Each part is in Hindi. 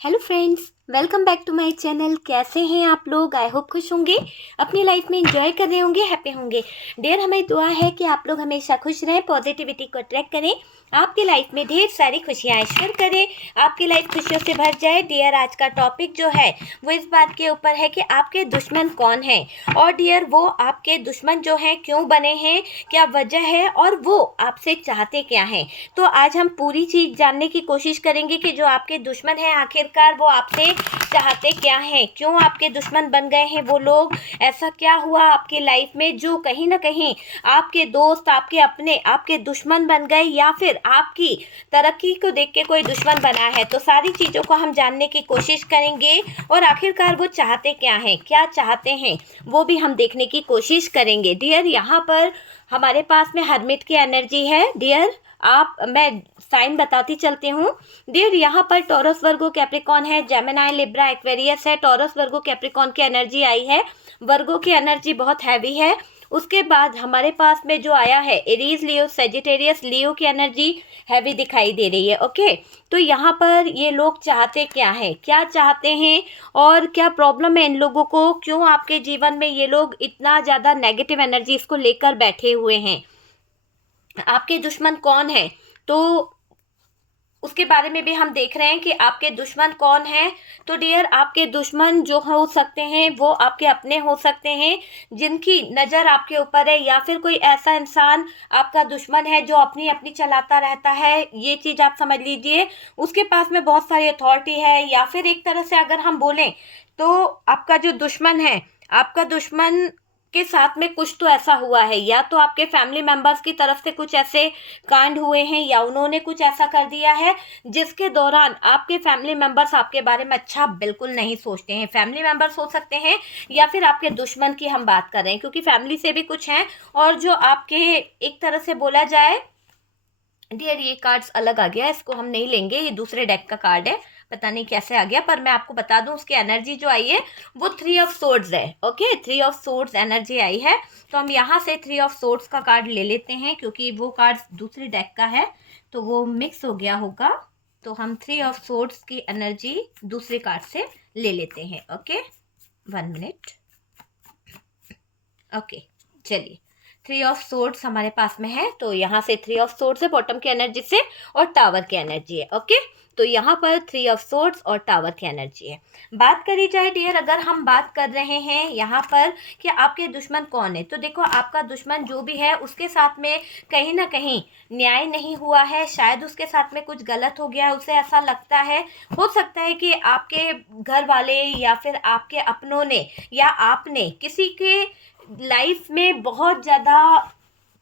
Hello friends, welcome back to my channel. कैसे हैं आप लोग? आई होप खुश होंगे, अपनी लाइफ में एंजॉय कर रहे होंगे, हैप्पी होंगे। डियर, हमें दुआ है कि आप लोग हमेशा खुश रहें, पॉजिटिविटी को अट्रैक्ट करें, आपकी लाइफ में ढेर सारी खुशियाँ ऐश्वर्य करें, आपकी लाइफ खुशियों से भर जाए। डियर, आज का टॉपिक जो है वो इस बात के ऊपर है कि आपके दुश्मन कौन हैं, और डियर वो आपके दुश्मन जो हैं क्यों बने हैं, क्या वजह है, और वो आपसे चाहते क्या हैं। तो आज हम पूरी चीज़ जानने की कोशिश करेंगे कि जो आपके दुश्मन हैं आखिरकार वो आपसे चाहते क्या हैं, क्यों आपके दुश्मन बन गए हैं वो लोग, ऐसा क्या हुआ आपकी लाइफ में जो कहीं ना कहीं आपके दोस्त, आपके अपने, आपके दुश्मन बन गए, या फिर आपकी तरक्की को देख के कोई दुश्मन बना है। तो सारी चीज़ों को हम जानने की कोशिश करेंगे और आखिरकार वो चाहते क्या हैं, क्या चाहते हैं, वो भी हम देखने की कोशिश करेंगे। डियर, यहाँ पर हमारे पास में हर्मिट की एनर्जी है। डियर, मैं साइन बताती चलती हूँ। डियर, यहाँ पर टॉरस, वर्गो, कैप्रिकॉन है, जेमिनी, लिब्रा, एक्वेरियस है। टॉरस, वर्गो, कैप्रिकॉन की एनर्जी आई है, वर्गो की एनर्जी बहुत हैवी है। उसके बाद हमारे पास में जो आया है एरीज, लियो, सेजिटेरियस, लियो की एनर्जी हैवी दिखाई दे रही है। ओके, तो यहाँ पर ये लोग चाहते क्या हैं, क्या चाहते हैं और क्या प्रॉब्लम है इन लोगों को, क्यों आपके जीवन में ये लोग इतना ज़्यादा नेगेटिव एनर्जी को लेकर बैठे हुए हैं, आपके दुश्मन कौन है, तो उसके बारे में भी हम देख रहे हैं कि आपके दुश्मन कौन है। तो डियर, आपके दुश्मन जो हो सकते हैं वो आपके अपने हो सकते हैं जिनकी नज़र आपके ऊपर है, या फिर कोई ऐसा इंसान आपका दुश्मन है जो अपनी अपनी चलाता रहता है, ये चीज़ आप समझ लीजिए। उसके पास में बहुत सारी अथॉरिटी है, या फिर एक तरह से अगर हम बोलें तो आपका जो दुश्मन है, आपका दुश्मन के साथ में कुछ तो ऐसा हुआ है, या तो आपके फैमिली मेंबर्स की तरफ से कुछ ऐसे कांड हुए हैं, या उन्होंने कुछ ऐसा कर दिया है जिसके दौरान आपके फैमिली मेंबर्स आपके बारे में अच्छा बिल्कुल नहीं सोचते हैं। फैमिली मेंबर्स हो सकते हैं, या फिर आपके दुश्मन की हम बात कर रहे हैं, क्योंकि फैमिली से भी कुछ हैं। और जो आपके एक तरह से बोला जाए, डियर ये कार्ड्स अलग आ गया, इसको हम नहीं लेंगे, ये दूसरे डेक का कार्ड है, पता नहीं कैसे आ गया, पर मैं आपको बता दूं उसकी एनर्जी जो आई है वो 3 ऑफ सोर्ड्स है। ओके, 3 ऑफ सोर्ड्स एनर्जी आई है, तो हम यहाँ से 3 ऑफ सोर्ड्स का कार्ड ले लेते हैं, क्योंकि वो कार्ड दूसरे डेक का है तो वो मिक्स हो गया होगा। तो हम 3 ऑफ सोर्ड्स की एनर्जी दूसरे कार्ड से ले लेते हैं। Okay, 1 minute. ओके, चलिए, 3 ऑफ सोर्ड्स हमारे पास में है, तो यहाँ से 3 ऑफ सोर्ड्स है बॉटम की एनर्जी से, और टावर की एनर्जी है। ओके, तो यहाँ पर 3 ऑफ सोर्ड्स और टावर की एनर्जी है। बात करी जाए डियर, अगर हम बात कर रहे हैं यहाँ पर कि आपके दुश्मन कौन है, तो देखो आपका दुश्मन जो भी है उसके साथ में कहीं ना कहीं न्याय नहीं हुआ है, शायद उसके साथ में कुछ गलत हो गया है, उसे ऐसा लगता है। हो सकता है कि आपके घर वाले या फिर आपके अपनों ने या आपने किसी के लाइफ में बहुत ज़्यादा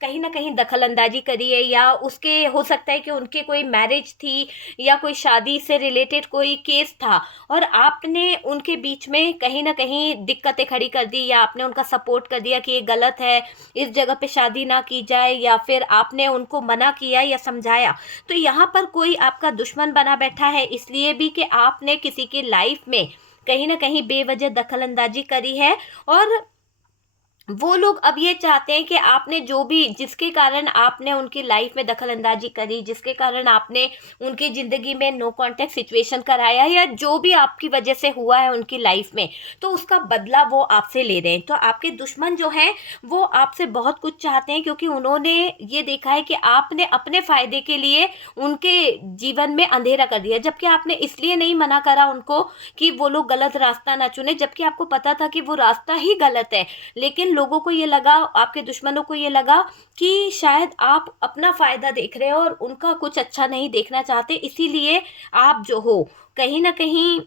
कहीं ना कहीं दखल अंदाजी करी है, या उसके हो सकता है कि उनके कोई मैरिज थी या कोई शादी से रिलेटेड कोई केस था, और आपने उनके बीच में कहीं ना कहीं दिक्कतें खड़ी कर दी, या आपने उनका सपोर्ट कर दिया कि ये गलत है, इस जगह पे शादी ना की जाए, या फिर आपने उनको मना किया या समझाया। तो यहाँ पर कोई आपका दुश्मन बना बैठा है, इसलिए भी कि आपने किसी की लाइफ में कहीं ना कहीं बेवजह दखल अंदाजी करी है, और वो लोग अब ये चाहते हैं कि आपने जो भी, जिसके कारण आपने उनकी लाइफ में दखल अंदाजी करी, जिसके कारण आपने उनकी ज़िंदगी में नो कांटेक्ट सिचुएशन कराया, या जो भी आपकी वजह से हुआ है उनकी लाइफ में, तो उसका बदला वो आपसे ले रहे हैं। तो आपके दुश्मन जो हैं वो आपसे बहुत कुछ चाहते हैं, क्योंकि उन्होंने ये देखा है कि आपने अपने फ़ायदे के लिए उनके जीवन में अंधेरा कर दिया, जबकि आपने इसलिए नहीं मना करा उनको कि वो लोग गलत रास्ता ना चुने, जबकि आपको पता था कि वो रास्ता ही गलत है। लेकिन लोगों को ये लगा, आपके दुश्मनों को ये लगा कि शायद आप अपना फ़ायदा देख रहे हो और उनका कुछ अच्छा नहीं देखना चाहते, इसीलिए आप जो हो कहीं ना कहीं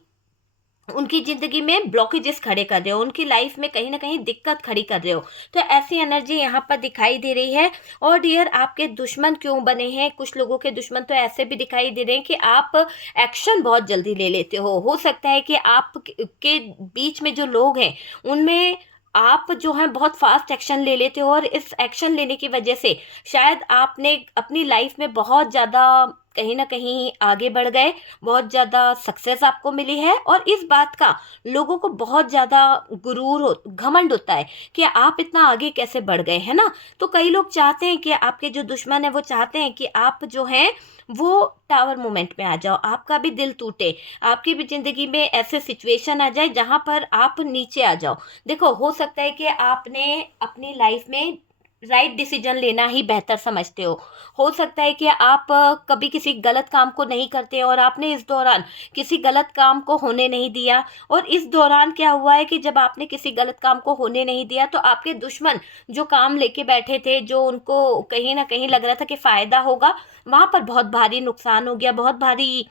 उनकी ज़िंदगी में ब्लॉकेजेस खड़े कर रहे हो, उनकी लाइफ में कहीं ना कहीं दिक्कत खड़ी कर रहे हो। तो ऐसी एनर्जी यहाँ पर दिखाई दे रही है। और डियर, आपके दुश्मन क्यों बने हैं, कुछ लोगों के दुश्मन तो ऐसे भी दिखाई दे रहे हैं कि आप एक्शन बहुत जल्दी ले लेते हो सकता है कि आप के बीच में जो लोग हैं उनमें आप जो हैं बहुत फास्ट एक्शन ले लेते हो, और इस एक्शन लेने की वजह से शायद आपने अपनी लाइफ में बहुत ज़्यादा कहीं ना कहीं आगे बढ़ गए, बहुत ज़्यादा सक्सेस आपको मिली है, और इस बात का लोगों को बहुत ज़्यादा घमंड होता है कि आप इतना आगे कैसे बढ़ गए, है ना। तो कई लोग चाहते हैं कि आपके जो दुश्मन है वो चाहते हैं कि आप जो हैं वो टावर मोमेंट में आ जाओ, आपका भी दिल टूटे, आपकी भी ज़िंदगी में ऐसे सिचुएशन आ जाए जहाँ पर आप नीचे आ जाओ। देखो, हो सकता है कि आपने अपनी लाइफ में राइट डिसीजन लेना ही बेहतर समझते हो सकता है कि आप कभी किसी गलत काम को नहीं करते और आपने इस दौरान किसी गलत काम को होने नहीं दिया, और इस दौरान क्या हुआ है कि जब आपने किसी गलत काम को होने नहीं दिया तो आपके दुश्मन जो काम लेके बैठे थे, जो उनको कहीं ना कहीं लग रहा था कि फ़ायदा होगा, वहाँ पर बहुत भारी नुकसान हो गया, बहुत भारी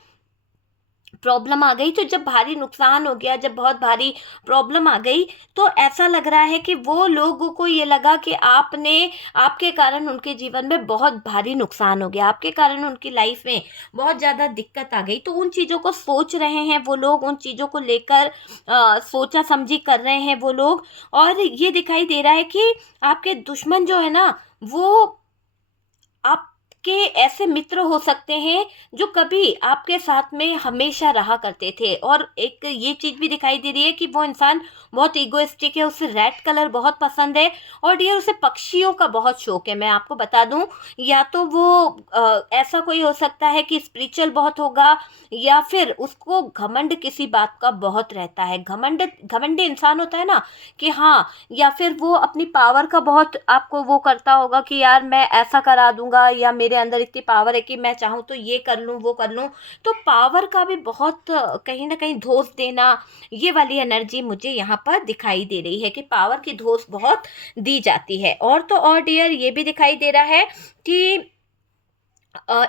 प्रॉब्लम आ गई। तो जब भारी नुकसान हो गया, जब बहुत भारी प्रॉब्लम आ गई, तो ऐसा लग रहा है कि वो लोगों को ये लगा कि आपके कारण उनके जीवन में बहुत भारी नुकसान हो गया, आपके कारण उनकी लाइफ में बहुत ज़्यादा दिक्कत आ गई। तो उन चीज़ों को सोच रहे हैं वो लोग, उन चीज़ों को लेकर सोचा समझी कर रहे हैं वो लोग, और ये दिखाई दे रहा है कि आपके दुश्मन जो है ना, वो आपके ऐसे मित्र हो सकते हैं जो कभी आपके साथ में हमेशा रहा करते थे, और एक ये चीज़ भी दिखाई दे रही है कि वो इंसान बहुत इगोइस्टिक है, उसे रेड कलर बहुत पसंद है, और डियर उसे पक्षियों का बहुत शौक है। मैं आपको बता दूं, या तो वो ऐसा कोई हो सकता है कि स्पिरिचुअल बहुत होगा, या फिर उसको घमंड किसी बात का बहुत रहता है, घमंडी इंसान होता है ना, कि हाँ, या फिर वो अपनी पावर का बहुत आपको वो करता होगा कि यार मैं ऐसा करा दूंगा, या मेरे अंदर इतनी पावर है कि मैं चाहूँ तो ये कर लूँ वो कर लूँ। तो पावर का भी बहुत कहीं ना कहीं धोस देना, ये वाली एनर्जी मुझे यहाँ पर दिखाई दे रही है कि पावर की धोस बहुत दी जाती है। और तो और डियर ये भी दिखाई दे रहा है कि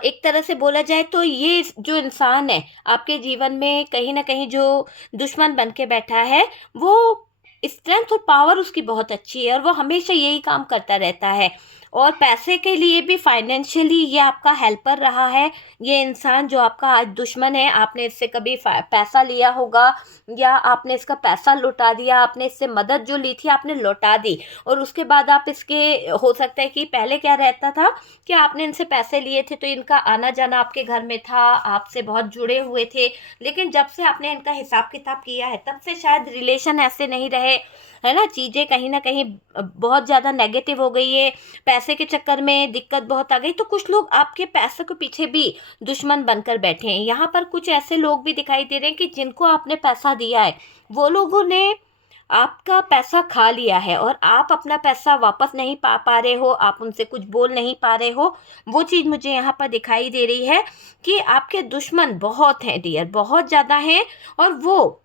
एक तरह से बोला जाए तो ये जो इंसान है आपके जीवन में कहीं ना कहीं जो दुश्मन बन के बैठा है, वो स्ट्रेंथ और पावर उसकी बहुत अच्छी है, और वो हमेशा यही काम करता रहता है, और पैसे के लिए भी फाइनेंशियली ये आपका हेल्पर रहा है। ये इंसान जो आपका आज दुश्मन है, आपने इससे कभी पैसा लिया होगा, या आपने इसका पैसा लौटा दिया, आपने इससे मदद जो ली थी आपने लौटा दी, और उसके बाद आप इसके, हो सकता है कि पहले क्या रहता था कि आपने इनसे पैसे लिए थे तो इनका आना जाना आपके घर में था, आपसे बहुत जुड़े हुए थे, लेकिन जब से आपने इनका हिसाब किताब किया है तब से शायद रिलेशन ऐसे नहीं रहे, है ना, चीज़ें कहीं ना कहीं बहुत ज़्यादा नेगेटिव हो गई है, पैसे के चक्कर में दिक्कत बहुत आ गई। तो कुछ लोग आपके पैसे के पीछे भी दुश्मन बनकर बैठे हैं। यहाँ पर कुछ ऐसे लोग भी दिखाई दे रहे हैं कि जिनको आपने पैसा दिया है वो लोगों ने आपका पैसा खा लिया है, और आप अपना पैसा वापस नहीं पा रहे हो, आप उनसे कुछ बोल नहीं पा रहे हो। वो चीज़ मुझे यहाँ पर दिखाई दे रही है कि आपके दुश्मन बहुत हैं डियर, बहुत ज़्यादा हैं, और वो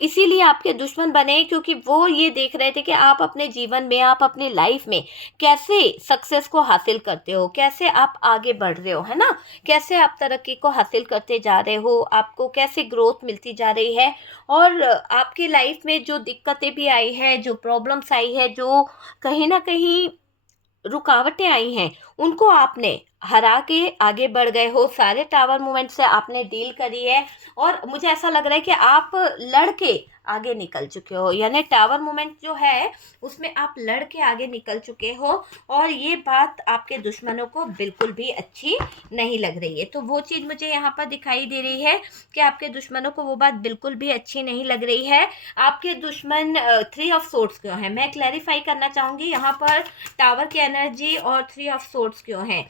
इसीलिए आपके दुश्मन बने क्योंकि वो ये देख रहे थे कि आप अपने जीवन में, आप अपनी लाइफ में कैसे सक्सेस को हासिल करते हो, कैसे आप आगे बढ़ रहे हो, है ना, कैसे आप तरक्की को हासिल करते जा रहे हो, आपको कैसे ग्रोथ मिलती जा रही है, और आपकी लाइफ में जो दिक्कतें भी आई है, जो प्रॉब्लम्स आई है, जो कहीं ना कहीं रुकावटें आई हैं, उनको आपने हरा के आगे बढ़ गए हो, सारे टावर मूवमेंट से आपने डील करी है, और मुझे ऐसा लग रहा है कि आप लड़के आगे निकल चुके हो, यानी टावर मूवमेंट जो है उसमें आप लड़के आगे निकल चुके हो, और ये बात आपके दुश्मनों को बिल्कुल भी अच्छी नहीं लग रही है। तो वो चीज़ मुझे यहाँ पर दिखाई दे रही है कि आपके दुश्मनों को वो बात बिल्कुल भी अच्छी नहीं लग रही है। आपके दुश्मन 3 ऑफ सोर्ड्स क्यों हैं, मैं क्लैरिफाई करना चाहूँगी यहाँ पर, टावर की एनर्जी और 3 ऑफ सोर्ड्स क्यों हैं।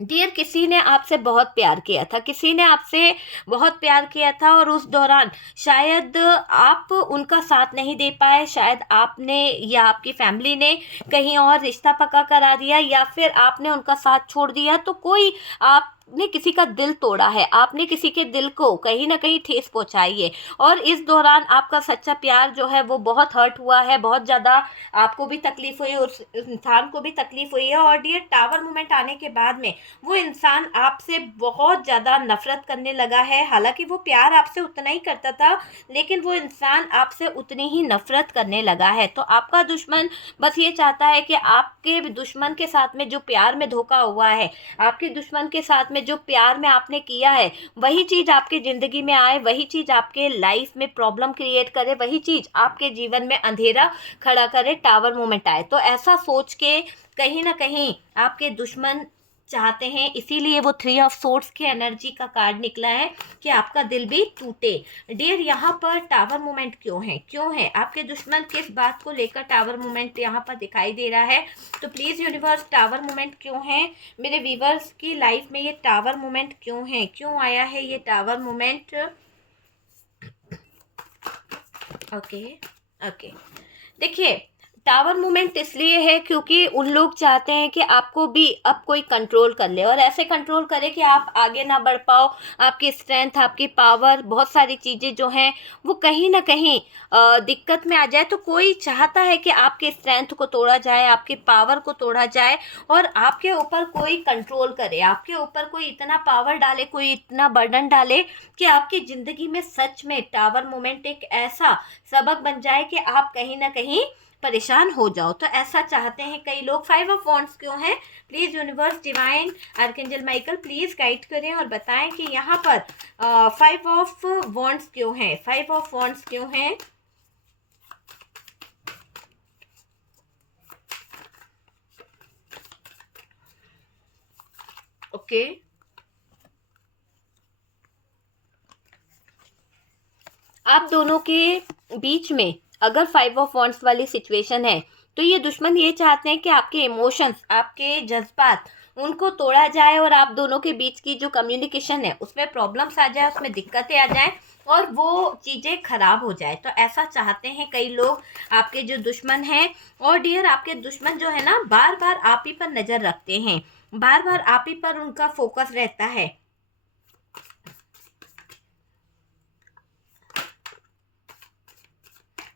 डियर, किसी ने आपसे बहुत प्यार किया था, किसी ने आपसे बहुत प्यार किया था, और उस दौरान शायद आप उनका साथ नहीं दे पाए, शायद आपने या आपकी फैमिली ने कहीं और रिश्ता पक्का करा दिया, या फिर आपने उनका साथ छोड़ दिया, तो कोई आपने किसी का दिल तोड़ा है, आपने किसी के दिल को कहीं ना कहीं ठेस पहुंचाई है, और इस दौरान आपका सच्चा प्यार जो है वो बहुत हर्ट हुआ है, बहुत ज़्यादा आपको भी तकलीफ हुई, उस इंसान को भी तकलीफ हुई है। और डियर, टावर मूवमेंट आने के बाद में वो इंसान आपसे बहुत ज़्यादा नफरत करने लगा है, हालांकि वो प्यार आपसे उतना ही करता था, लेकिन वो इंसान आपसे उतनी ही नफरत करने लगा है। तो आपका दुश्मन बस ये चाहता है कि आपके दुश्मन के साथ में जो प्यार में धोखा हुआ है, आपके दुश्मन के साथ में जो प्यार में आपने किया है, वही चीज़ आपकी ज़िंदगी में आए, वही चीज़ आपके लाइफ में प्रॉब्लम क्रिएट करे, वही चीज़ आपके जीवन में अंधेरा खड़ा करे, टावर मूवमेंट आए। तो ऐसा सोच के कहीं ना कहीं आपके दुश्मन चाहते हैं, इसीलिए वो 3 ऑफ सोर्ड्स की एनर्जी का कार्ड निकला है कि आपका दिल भी टूटे। डियर, यहाँ पर टावर मूवमेंट क्यों है आपके दुश्मन किस बात को लेकर टावर मूवमेंट यहाँ पर दिखाई दे रहा है? तो प्लीज़ यूनिवर्स, टावर मूवमेंट क्यों है मेरे व्यूवर्स की लाइफ में? ये टावर मूवमेंट क्यों आया है ये टावर मूवमेंट? ओके, देखिए, टावर मूवमेंट इसलिए है क्योंकि उन लोग चाहते हैं कि आपको भी अब कोई कंट्रोल कर ले, और ऐसे कंट्रोल करे कि आप आगे ना बढ़ पाओ। आपकी स्ट्रेंथ, आपकी पावर, बहुत सारी चीज़ें जो हैं वो कहीं ना कहीं दिक्कत में आ जाए। तो कोई चाहता है कि आपके स्ट्रेंथ को तोड़ा जाए, आपकी पावर को तोड़ा जाए, और आपके ऊपर कोई कंट्रोल करे, आपके ऊपर कोई इतना पावर डाले, कोई इतना बर्डन डाले कि आपकी ज़िंदगी में सच में टावर मूवमेंट एक ऐसा सबक बन जाए कि आप कहीं ना कहीं परेशान हो जाओ। तो ऐसा चाहते हैं कई लोग। 5 ऑफ वॉन्ड्स क्यों है? Please universe, divine, archangel Michael please guide करें और बताएं कि यहाँ पर 5 ऑफ वॉन्ड्स क्यों है? 5 ऑफ वॉन्ड्स क्यों है? ओके, आप दोनों के बीच में अगर 5 ऑफ वॉन्ड्स वाली सिचुएशन है तो ये दुश्मन ये चाहते हैं कि आपके इमोशंस, आपके जज्बात, उनको तोड़ा जाए और आप दोनों के बीच की जो कम्युनिकेशन है उसमें प्रॉब्लम्स आ जाए, उसमें दिक्कतें आ जाएं और वो चीज़ें खराब हो जाए। तो ऐसा चाहते हैं कई लोग, आपके जो दुश्मन हैं। और डियर, आपके दुश्मन जो है ना, बार बार आप ही पर नज़र रखते हैं, बार बार आप ही पर उनका फोकस रहता है।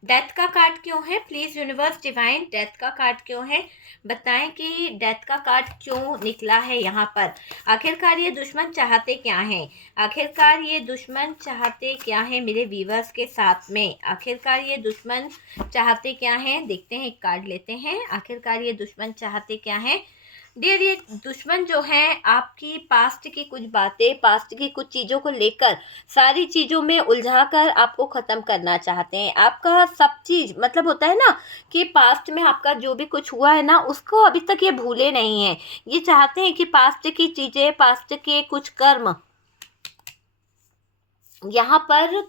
डेथ का कार्ड क्यों है? प्लीज़ यूनिवर्स, डिवाइन, डेथ का कार्ड क्यों है? बताएं कि डेथ का कार्ड क्यों निकला है यहाँ पर? आखिरकार ये दुश्मन चाहते क्या हैं? आखिरकार ये दुश्मन चाहते क्या हैं मेरे व्यूवर्स के साथ में? आखिरकार ये दुश्मन चाहते क्या हैं? देखते हैं, एक कार्ड लेते हैं। आखिरकार ये दुश्मन चाहते क्या हैं? डियर, ये दुश्मन जो हैं आपकी पास्ट की कुछ बातें, पास्ट की कुछ चीज़ों को लेकर सारी चीज़ों में उलझा कर आपको ख़त्म करना चाहते हैं। आपका सब चीज़, मतलब होता है ना कि पास्ट में आपका जो भी कुछ हुआ है ना, उसको अभी तक ये भूले नहीं हैं। ये चाहते हैं कि पास्ट की चीज़ें, पास्ट के कुछ कर्म यहाँ पर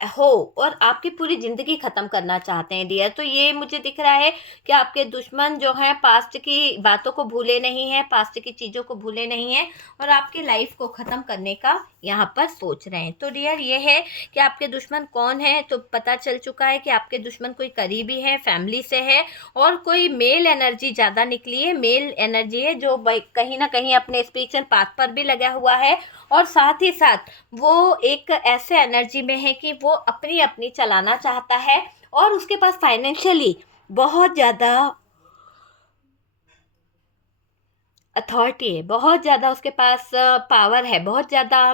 हो और आपकी पूरी ज़िंदगी ख़त्म करना चाहते हैं डियर। तो ये मुझे दिख रहा है कि आपके दुश्मन जो हैं पास्ट की बातों को भूले नहीं हैं, पास्ट की चीज़ों को भूले नहीं हैं और आपकी लाइफ को ख़त्म करने का यहाँ पर सोच रहे हैं। तो डियर, ये है कि आपके दुश्मन कौन है। तो पता चल चुका है कि आपके दुश्मन कोई करीबी है, फैमिली से है, और कोई मेल एनर्जी ज़्यादा निकली है। मेल एनर्जी है जो कहीं ना कहीं अपने स्पिरिचुअल पाथ पर भी लगा हुआ है, और साथ ही साथ वो एक ऐसे एनर्जी में है कि वो अपनी अपनी चलाना चाहता है, और उसके पास फाइनेंशियली बहुत ज़्यादा अथॉरिटी है, बहुत ज़्यादा उसके पास पावर है, बहुत ज़्यादा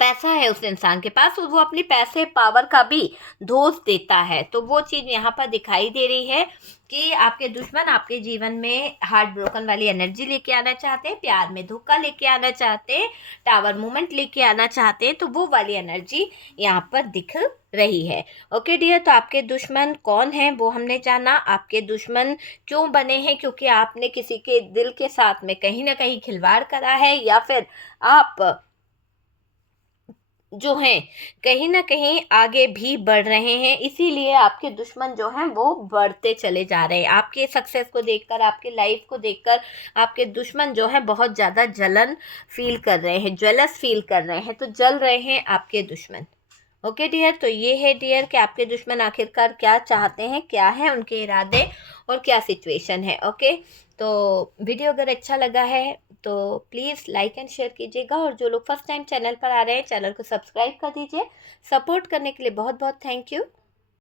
पैसा है उस इंसान के पास, और वो अपनी पैसे पावर का भी दोष देता है। तो वो चीज़ यहाँ पर दिखाई दे रही है कि आपके दुश्मन आपके जीवन में हार्ट ब्रोकन वाली एनर्जी लेके आना चाहते हैं, प्यार में धोखा लेके आना चाहते हैं, टावर मूवमेंट लेके आना चाहते हैं। तो वो वाली एनर्जी यहाँ पर दिख रही है। ओके डियर, तो आपके दुश्मन कौन हैं वो हमने जाना। आपके दुश्मन क्यों बने हैं? क्योंकि आपने किसी के दिल के साथ में कहीं ना कहीं खिलवाड़ करा है, या फिर आप जो हैं कहीं ना कहीं आगे भी बढ़ रहे हैं, इसीलिए आपके दुश्मन जो हैं वो बढ़ते चले जा रहे हैं। आपके सक्सेस को देखकर, आपके लाइफ को देखकर आपके दुश्मन जो हैं बहुत ज़्यादा जलन फील कर रहे हैं, जेलस फील कर रहे हैं। तो जल रहे हैं आपके दुश्मन। ओके डियर, तो ये है डियर कि आपके दुश्मन आखिरकार क्या चाहते हैं, क्या है उनके इरादे और क्या सिचुएशन है। ओके, तो वीडियो अगर अच्छा लगा है तो प्लीज़ लाइक एंड शेयर कीजिएगा, और जो लोग फर्स्ट टाइम चैनल पर आ रहे हैं चैनल को सब्सक्राइब कर दीजिए। सपोर्ट करने के लिए बहुत बहुत थैंक यू।